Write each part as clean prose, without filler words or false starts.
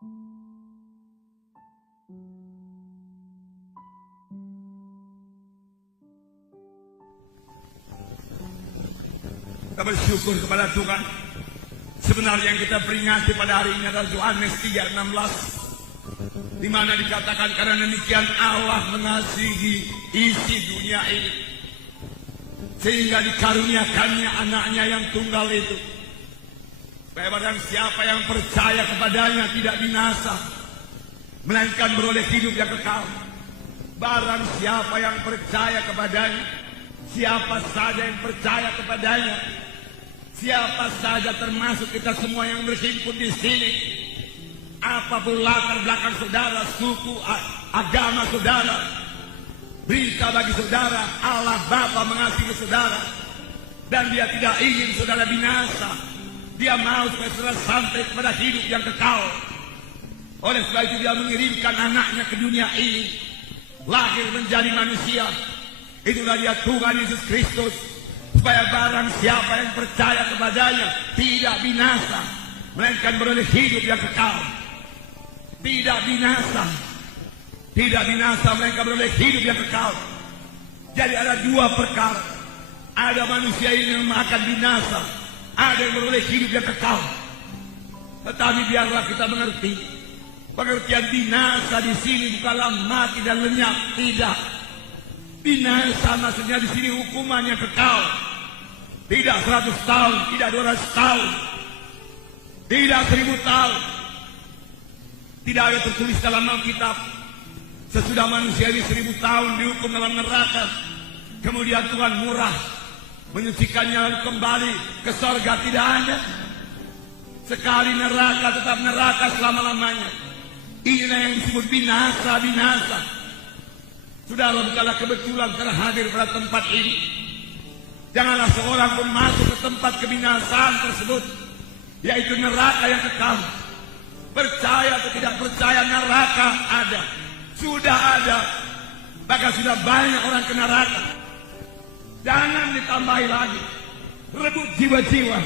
Kita bersyukur kepada Tuhan. Sebenarnya yang kita peringati pada hari ini adalah Yohanes 3:16, di mana dikatakan karena demikian Allah mengasihi isi dunia ini sehingga dikaruniakannya anaknya yang tunggal itu, supaya barang siapa yang percaya kepadanya tidak binasa, melainkan beroleh hidup yang kekal. Barang siapa yang percaya kepadanya, siapa saja yang percaya kepadanya, siapa saja termasuk kita semua yang berhimpun di sini, apapun latar belakang saudara, suku, agama saudara, berita bagi saudara, Allah Bapa mengasihi saudara dan Dia tidak ingin saudara binasa. Dia mau supaya saudara sampai kepada hidup yang kekal. Oleh sebab itu Dia mengirimkan anaknya ke dunia ini, lahir menjadi manusia. Itulah Dia Tuhan Yesus Kristus, supaya barang siapa yang percaya kepadanya tidak binasa, melainkan beroleh hidup yang kekal. Tidak binasa, tidak binasa, melainkan beroleh hidup yang kekal. Jadi ada dua perkara. Ada manusia ini yang akan binasa, ada yang beroleh hidup yang kekal. Tetapi biarlah kita mengerti, pengertian binasa di sini bukanlah mati dan lenyap, tidak. Binasa maksudnya di sini hukuman yang kekal. Tidak 100 tahun, tidak 200 tahun, tidak 1000 tahun. Tidak ada tertulis dalam Alkitab sesudah manusia ini 1000 tahun dihukum dalam neraka, kemudian Tuhan murah menyucikannya lalu kembali ke sorga. Tidak ada. Sekali neraka tetap neraka selama-lamanya. Inilah yang disebut binasa. Saudara, bukanlah kebetulan terhadir pada tempat ini. Janganlah seorang pun masuk ke tempat kebinasaan tersebut, yaitu neraka yang kekal. Percaya atau tidak percaya, neraka ada. Sudah ada. Bahkan sudah banyak orang ke neraka. Jangan ditambahi lagi. Rebut jiwa-jiwa.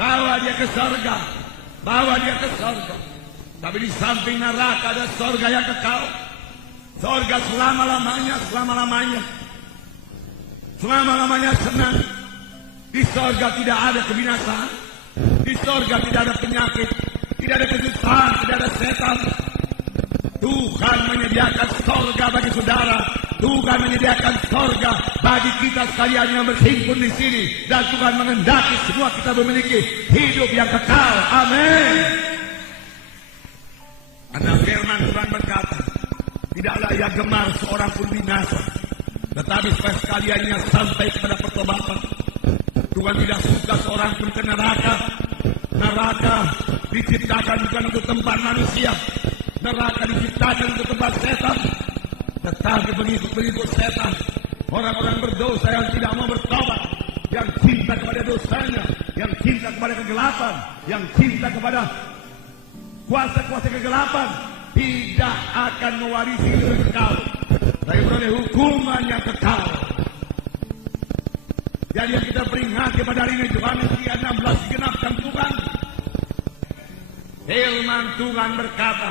Bawa dia ke surga. Bawa dia ke surga. Tapi di samping neraka ada surga yang kekal. Surga selama-lamanya, selama-lamanya. Selama-lamanya senang. Di surga tidak ada kebinasaan. Di surga tidak ada penyakit, tidak ada kesusahan, tidak ada setan. Tuhan menyediakan surga bagi saudara. Tuhan menyediakan surga bagi kita sekalian yang berhimpun di sini. Dan Tuhan menghendaki semua kita memiliki hidup yang kekal. Amin. Karena firman Tuhan berkata, tidaklah ia gemar seorang pun binasa, tetapi supaya sekaliannya sampai kepada pertobatan. Tuhan tidak suka seorang pun ke neraka. Neraka diciptakan bukan untuk tempat manusia. Neraka diciptakan untuk tempat setan. Tetapi pengikut-pengikut setan, orang-orang berdosa yang tidak mau bertobat, yang cinta kepada dosanya, yang cinta kepada kegelapan, yang cinta kepada kuasa-kuasa kegelapan, tidak akan mewarisi hidup yang kekal, tapi beroleh hukuman yang kekal. Jadi yang kita peringati pada hari ini, Yohanes 3:16 digenapkan Tuhan. Firman Tuhan berkata,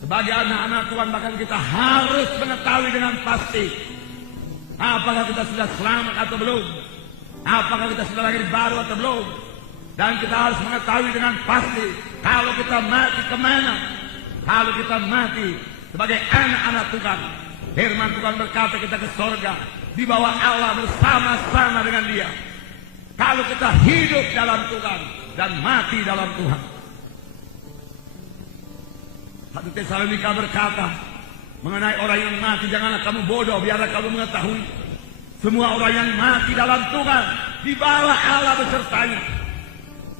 sebagai anak-anak Tuhan bahkan kita harus mengetahui dengan pasti apakah kita sudah selamat atau belum, apakah kita sudah lahir baru atau belum. Dan kita harus mengetahui dengan pasti kalau kita mati kemana. Kalau kita mati sebagai anak-anak Tuhan, firman Tuhan berkata kita ke surga, di bawah Allah bersama-sama dengan Dia. Kalau kita hidup dalam Tuhan dan mati dalam Tuhan. 1 Tesalonika berkata mengenai orang yang mati, janganlah kamu bodoh, biarlah kamu mengetahui semua orang yang mati dalam Tuhan di bawah Allah besertanya.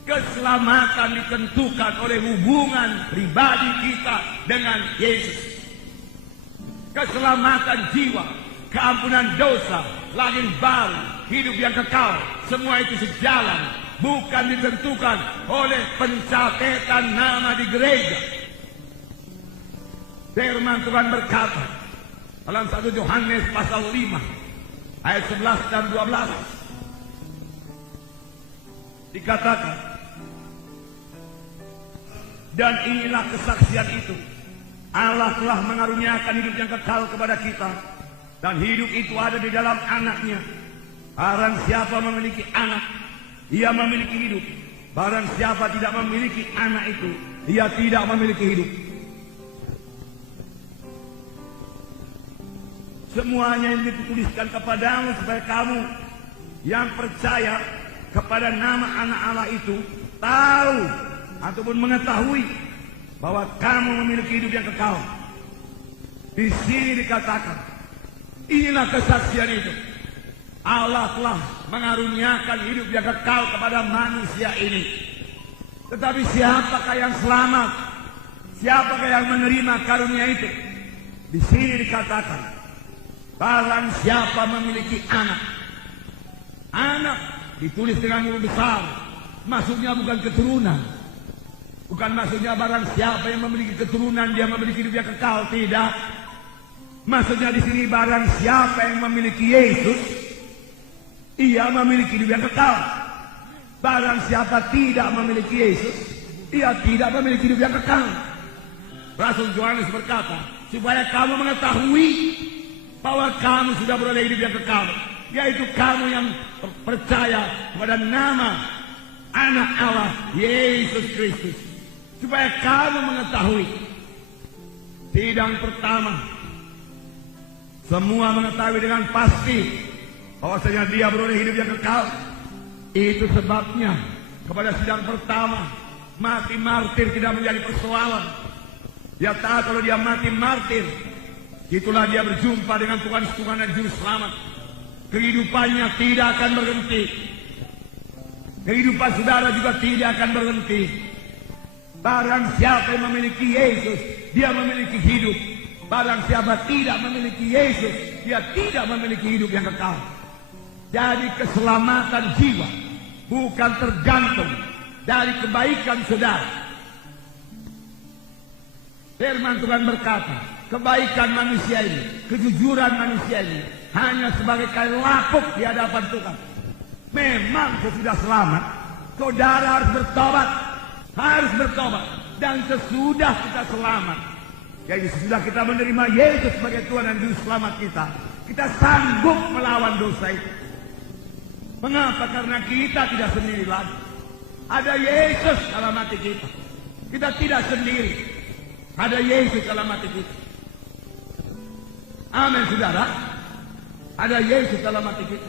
Keselamatan ditentukan oleh hubungan pribadi kita dengan Yesus. Keselamatan jiwa, keampunan dosa, lahir baru, hidup yang kekal, semua itu sejalan, bukan ditentukan oleh pencatatan nama di gereja. Firman Tuhan berkata dalam 1 Yohanes pasal 5 ayat 11 dan 12 dikatakan, Dan inilah kesaksian itu. Allah telah mengaruniakan hidup yang kekal kepada kita. Dan hidup itu ada di dalam Anaknya. Barang siapa memiliki anak, ia memiliki hidup. Barang siapa tidak memiliki anak itu, ia tidak memiliki hidup. Semuanya yang dituliskan kepadamu supaya kamu yang percaya kepada nama anak Allah itu tahu ataupun mengetahui bahwa kamu memiliki hidup yang kekal. Di sini dikatakan, inilah kesaksian itu. Allah telah mengaruniakan hidup yang kekal kepada manusia ini. Tetapi siapakah yang selamat? Siapakah yang menerima karunia itu? Di sini dikatakan, barang siapa memiliki anak. Anak ditulis dengan huruf besar. Maksudnya bukan keturunan. Bukan maksudnya barang siapa yang memiliki keturunan dia memiliki hidup yang kekal. Tidak. Maksudnya di sini barang siapa yang memiliki Yesus, ia memiliki hidup yang kekal. Barang siapa tidak memiliki Yesus, ia tidak memiliki hidup yang kekal. Rasul Yohanes berkata, supaya kamu mengetahui bahwa kamu sudah beroleh hidup yang kekal, yaitu kamu yang percaya kepada nama Anak Allah Yesus Kristus. Supaya kamu mengetahui. Sidang pertama, semua mengetahui dengan pasti bahwasanya dia beroleh hidup yang kekal. Itu sebabnya kepada sidang pertama, mati martir tidak menjadi persoalan. Dia tahu kalau dia mati martir, itulah dia berjumpa dengan Tuhan dan Juru Selamat. Kehidupannya tidak akan berhenti. Kehidupan saudara juga tidak akan berhenti. Barang siapa yang memiliki Yesus, dia memiliki hidup. Barang siapa tidak memiliki Yesus, dia tidak memiliki hidup yang kekal. Jadi keselamatan jiwa bukan tergantung dari kebaikan saudara. Firman Tuhan berkata, kebaikan manusia ini, kejujuran manusia ini hanya sebagai kain lapuk di hadapan Tuhan. Memang sesudah selamat, saudara harus bertobat. Harus bertobat. Dan sesudah kita selamat, yaitu sesudah kita menerima Yesus sebagai Tuhan dan Juru Selamat kita sanggup melawan dosa itu. Mengapa? Karena kita tidak sendiri lagi. Ada Yesus dalam hati kita. Kita tidak sendiri. Ada Yesus dalam hati kita. Amin, saudara. Ada Yesus dalam hati kita.